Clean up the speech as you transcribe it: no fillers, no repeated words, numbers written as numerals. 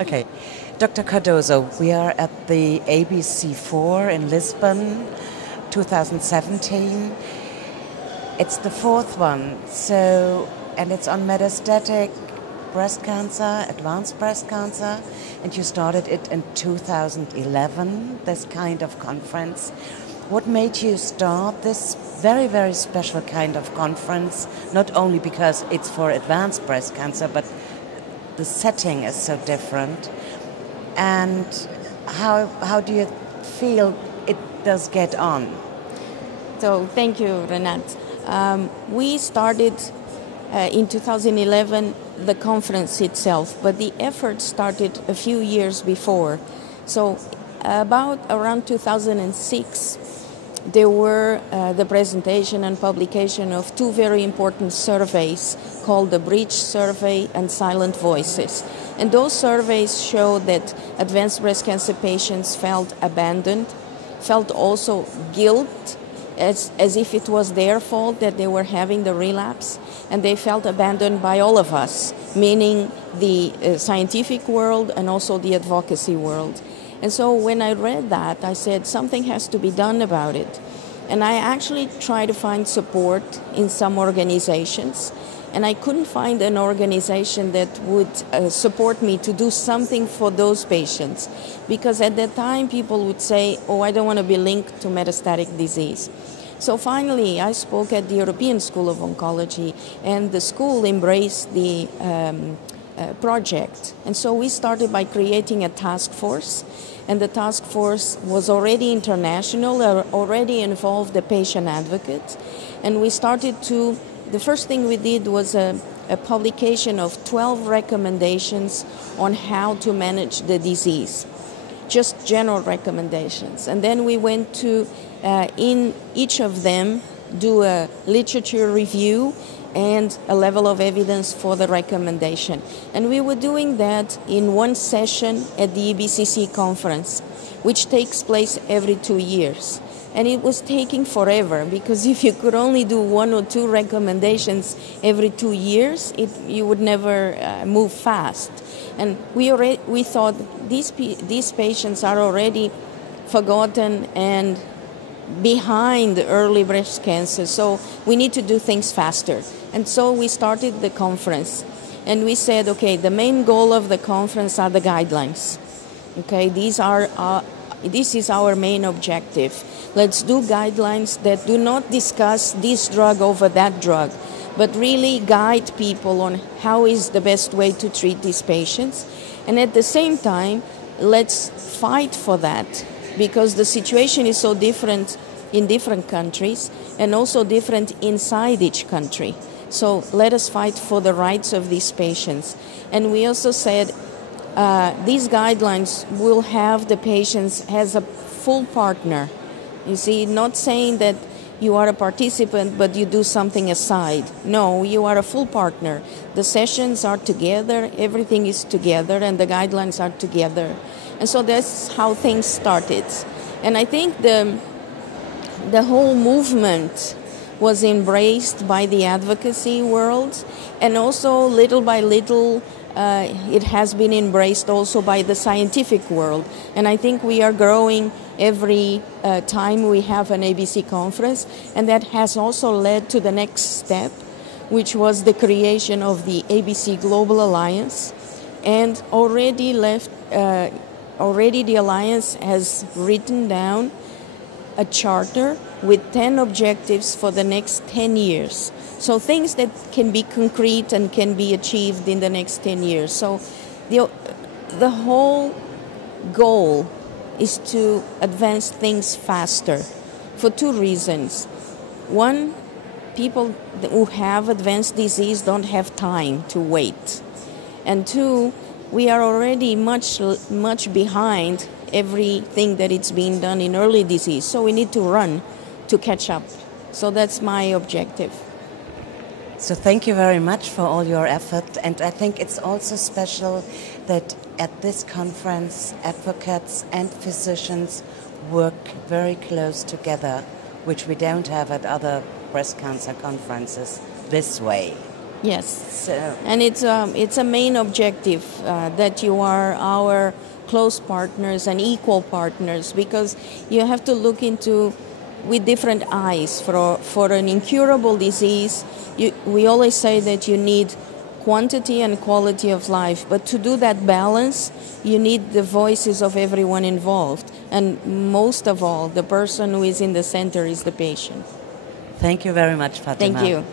Okay. Dr. Cardoso, we are at the ABC4 in Lisbon, 2017. It's the fourth one, and it's on metastatic breast cancer, advanced breast cancer, and you started it in 2011, this kind of conference. What made you start this very, very special kind of conference, not only because it's for advanced breast cancer, but the setting is so different? And how do you feel it does get on? So thank you, Renate. We started in 2011 the conference itself, but the effort started a few years before. So around 2006, there were the presentation and publication of two very important surveys called the Bridge Survey and Silent Voices. And those surveys showed that advanced breast cancer patients felt abandoned, felt also guilt, as if it was their fault that they were having the relapse, and they felt abandoned by all of us, meaning the scientific world and also the advocacy world. And so when I read that, I said something has to be done about it. And I actually tried to find support in some organizations, and I couldn't find an organization that would support me to do something for those patients, because at that time people would say, oh, I don't want to be linked to metastatic disease. So finally I spoke at the European School of Oncology, and the school embraced the project. And so we started by creating a task force, and the task force was already international, already involved the patient advocate, and we started to, the first thing we did was a publication of 12 recommendations on how to manage the disease, just general recommendations. And then we went to, in each of them, do a literature review and a level of evidence for the recommendation. And we were doing that in one session at the EBCC conference, which takes place every 2 years. And it was taking forever, because if you could only do 1 or 2 recommendations every 2 years, you would never move fast. And we thought these patients are already forgotten and behind early breast cancer, so we need to do things faster. And so we started the conference, and we said, okay, the main goal of the conference are the guidelines. Okay, this is our main objective. Let's do guidelines that do not discuss this drug over that drug, but really guide people on how is the best way to treat these patients. And at the same time, let's fight for that, because the situation is so different in different countries and also different inside each country. So let us fight for the rights of these patients. And we also said these guidelines will have the patients as a full partner. You see, not saying that you are a participant but you do something aside. No, you are a full partner. The sessions are together, everything is together, and the guidelines are together. And so that's how things started. And I think the whole movement was embraced by the advocacy world, and also little by little it has been embraced also by the scientific world. And I think we are growing every time we have an ABC conference, and that has also led to the next step, which was the creation of the ABC Global Alliance. And already the Alliance has written down a charter with 10 objectives for the next 10 years. So things that can be concrete and can be achieved in the next 10 years. So the whole goal is to advance things faster for 2 reasons. One, people who have advanced disease don't have time to wait. And 2, we are already much behind everything that it's being done in early disease. So we need to run to catch up. So that's my objective. So thank you very much for all your effort. And I think it's also special that at this conference, advocates and physicians work very close together, which we don't have at other breast cancer conferences this way. Yes. So, And it's a main objective that you are our close partners and equal partners, because you have to look into with different eyes for an incurable disease. We always say that you need quantity and quality of life, but to do that balance, you need the voices of everyone involved, and most of all, the person who is in the center is the patient. thank you very much, Fatima. Thank you.